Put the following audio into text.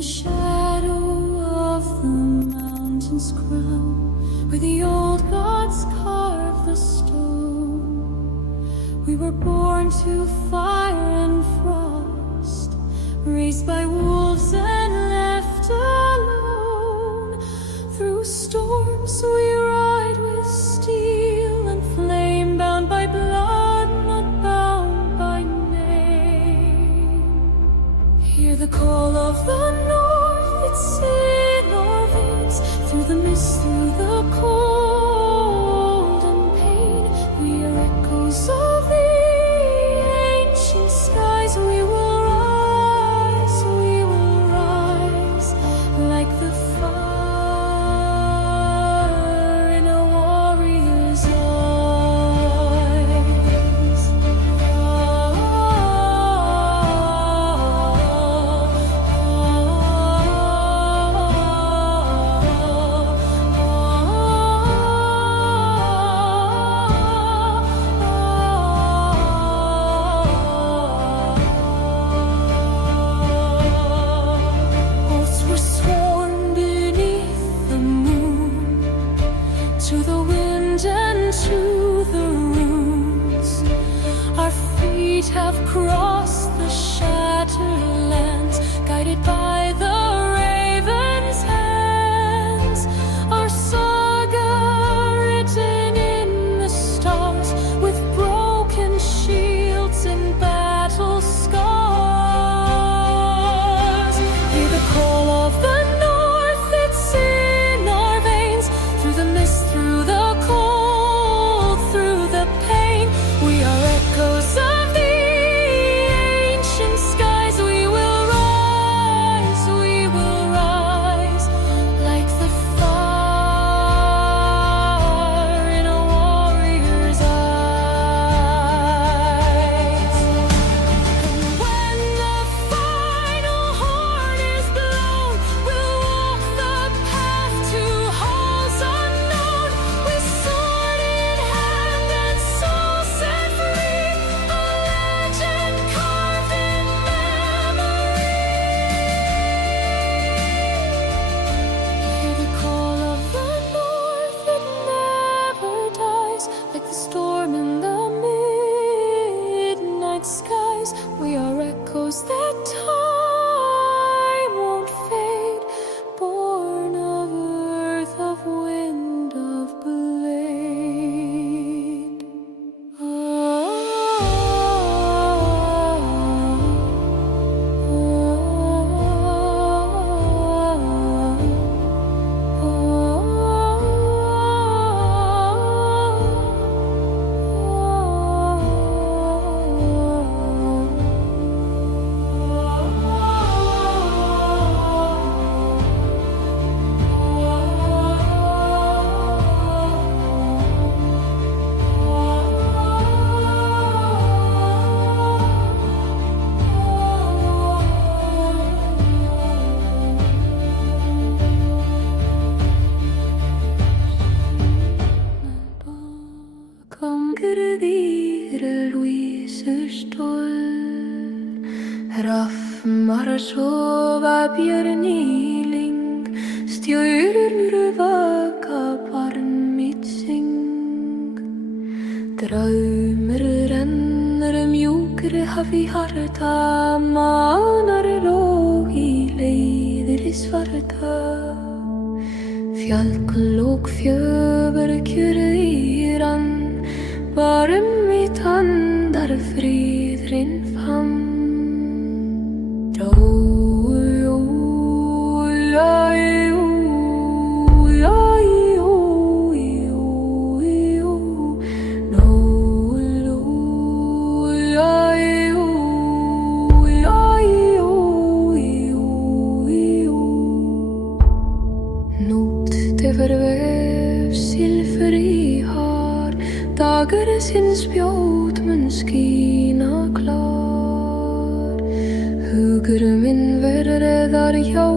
the shadow of the mountain's crown, where the old gods carved the stone, we were born to fire and frost, raised by wolves and left alone. Through storms we ride with steel and flame, bound by blood, not bound by name. Hear the call of the north, it's in our veins, through the mist, through the cold and pain. We are echoes of the ancient skies. We will rise like the fire in a warrior's eyes. Oaths were sworn beneath the moon, to the wind and to the runes. Our feet have crossed the shattered lands, guided by the raven's hands. Our saga written in the stars, with broken shields and battle scars. Hear the call of the north, it's in our veins, through the mist, through the cold, through the pain. We are echoes of the ancient skies. We will rise like the fire in a warrior's eyes. And when the final horn is blown, we'll walk the path to halls unknown, with sword in hand and soul set free, a legend carved in memory. Hear the call of the north, it never dies, like the storm in the midnight skies. We are echoes that time won't fade, born of earth, of wind, of blade. Kom gurðir Louise stól, raffmar sofa björníling, stjörnur vaka barn mitt syng. Draumur rennur mjúkur hafi harta, manar lóg í leiðir svarta. Fjallkók fjögur kjörðiran, barn mitt handar friðrin fann. Dagar sin spjót mun skína klár, hugur minn verður hjá